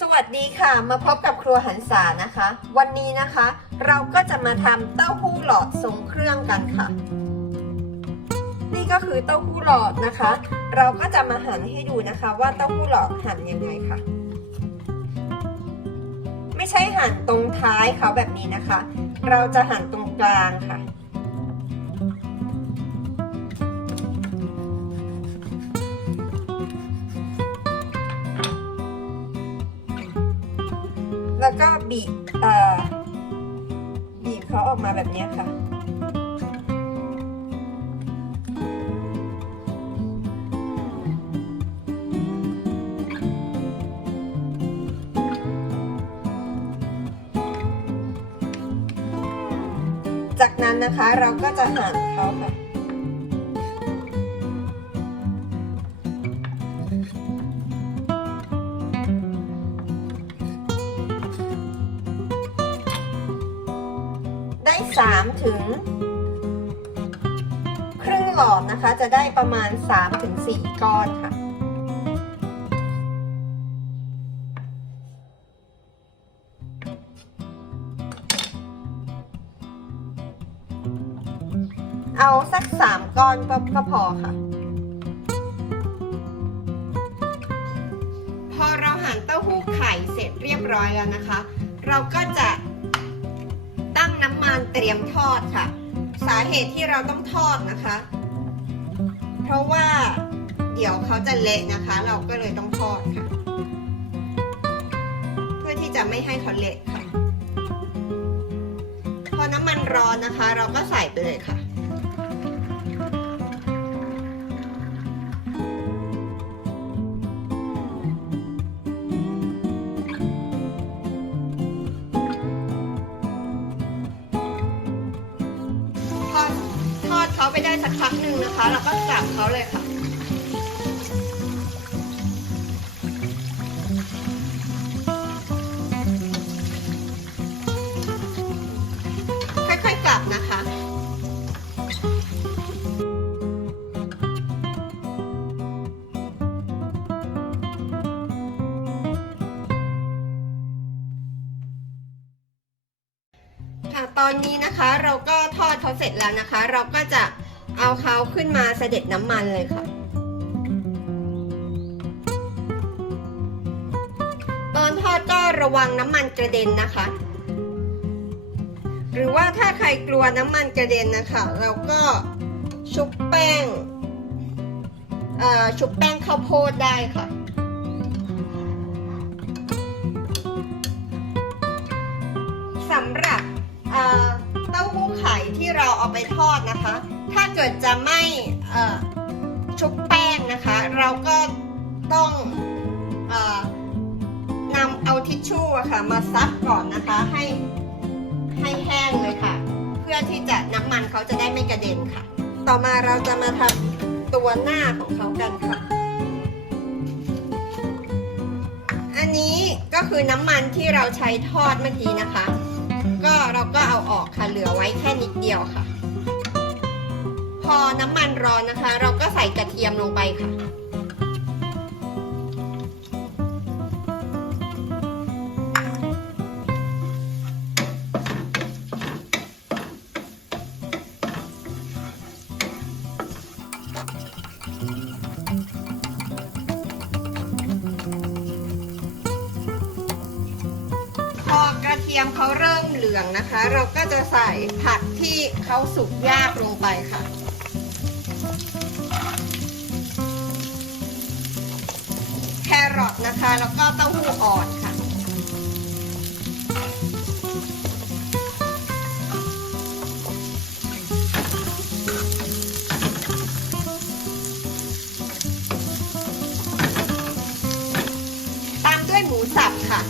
สวัสดีค่ะมาพบกับครัวหันษานะคะ วันนี้นะคะ เราก็จะมาทำเต้าหู้หลอดทรงเครื่องกันค่ะ นี่ก็คือเต้าหู้หลอดนะคะ เราก็จะมาหั่นให้ดูนะคะ ว่าเต้าหู้หลอดหั่นยังไงค่ะ ไม่ใช่หั่นตรงท้ายเขาแบบนี้นะคะ เราจะหั่นตรงกลางค่ะ แล้วก็บีบเอ่อบีบเขาออกมาแบบนี้ค่ะ จากนั้นนะคะเราก็จะหั่นเขาค่ะ ได้3ถึงครึ่งหลอดนะคะ จะได้ประมาณ3ถึง4ก้อนค่ะ เอาสัก 3 ก้อนก็พอค่ะ พอเราหั่นเต้าหู้ไข่เสร็จเรียบร้อยแล้วนะคะ เราก็จะ เตรียมทอดค่ะ สาเหตุที่เราต้องทอดนะคะ เพราะว่าเดี๋ยวเขาจะเละนะคะ เราก็เลยต้องทอดค่ะ เพื่อที่จะไม่ให้เขาเละค่ะ พอน้ำมันร้อนนะคะ เราก็ใส่ไปเลยค่ะ เขาไปได้สักพักหนึ่งนะคะแล้วก็กลับเขาเลยค่ะ อนนี้นะคะเราก็ทอดเขาเสร็จแล้วนะคะ เราก็จะเอาเขาขึ้นมาเสด็จน้ำมันเลยค่ะ ตอนทอดก็ระวังน้ำมันกระเด็นนะคะ หรือว่าถ้าใครกลัวน้ำมันกระเด็นนะคะ เราก็ชุบแป้งชุบแป้งข้าวโพดได้ค่ะสำหรับ ไข่ที่เราเอาไปทอดนะคะ ถ้าเกิดจะไม่ชุบแป้งนะคะ เราก็ต้องอนำเอาทิชชู่ค่ะมาซับก่อนนะคะให้ให้แห้งเลยค่ะ เพื่อที่จะน้ำมันเขาจะได้ไม่กระเด็นค่ะ ต่อมาเราจะมาทำตัวหน้าของเขากันค่ะ อันนี้ก็คือน้ำมันที่เราใช้ทอดเมื่อกี้นะคะ เราก็เอาออกค่ะเหลือไว้แค่นิดเดียวค่ะ พอน้ำมันร้อนนะคะ เราก็ใส่กระเทียมลงไปค่ะ พอกระเทียมเขาเริ่ม ลืองนะคะ เราก็จะใส่ผักที่เขาสุกยากลงไปค่ะ แครอทนะคะ แล้วก็เต้าหู้อ่อนค่ะ ตามด้วยหมูสับค่ะ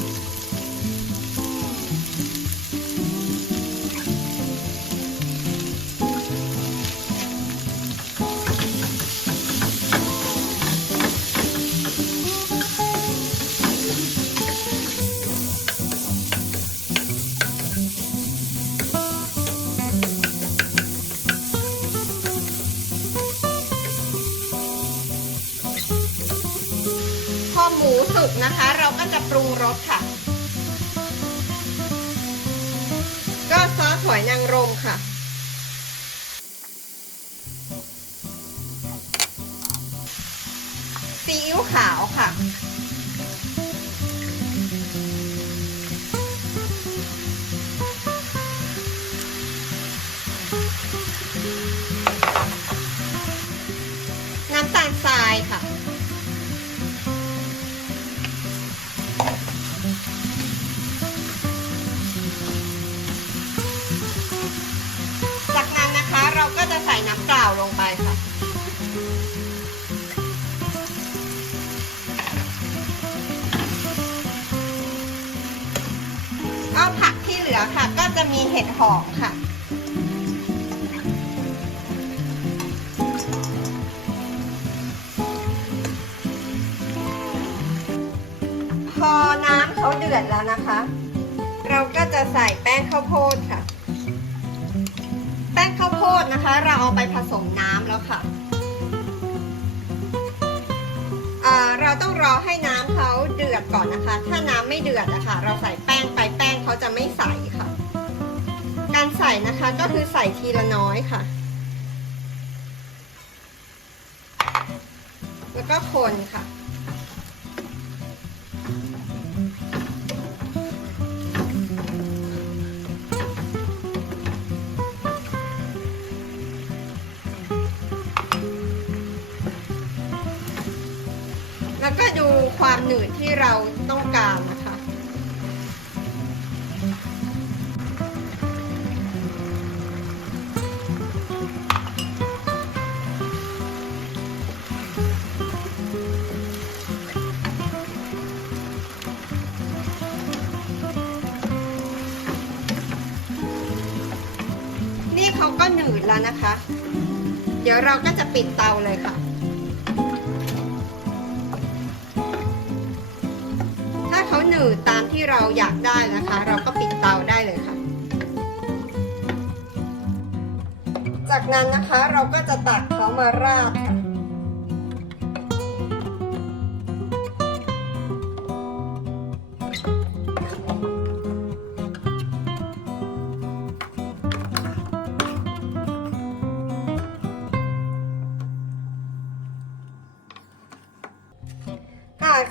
หมูสุกนะคะ เราก็จะปรุงรสค่ะ ก็ซอสหอยนางรมค่ะ ซีอิ๊วขาวค่ะ เอาผักที่เหลือค่ะ ก็จะมีเห็ดหอมค่ะ พอน้ำเขาเดือดแล้วนะคะ เราก็จะใส่แป้งข้าวโพดค่ะ แป้งข้าวโพดนะคะ เราเอาไปผสมน้ำแล้วค่ะเราต้องรอให้น้ำเขาเดือดก่อนนะคะ ถ้าน้ำไม่เดือดนะคะ เราใส่แป้ง เขาจะไม่ใสค่ะ การใส่นะคะก็คือใส่ทีละน้อยค่ะ แล้วก็คนค่ะแล้วก็ดูความหนืดที่เราต้องการ ก็หนืดแล้วนะคะ เดี๋ยวเราก็จะปิดเตาเลยค่ะ ถ้าเขาหนืดตามที่เราอยากได้นะคะ เราก็ปิดเตาได้เลยค่ะ จากนั้นนะคะเราก็จะตักเขามาราดค่ะค่ะ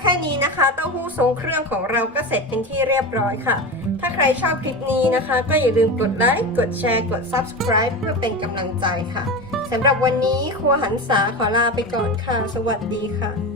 แค่นี้นะคะ เต้าหู้ทรงเครื่องของเราก็เสร็จเป็นที่เรียบร้อยค่ะ ถ้าใครชอบคลิปนี้นะคะ ก็อย่าลืมกดไลค์ กดแชร์ กด subscribe เพื่อเป็นกำลังใจค่ะสำหรับวันนี้ครัวหันษาขอลาไปก่อนค่ะ สวัสดีค่ะ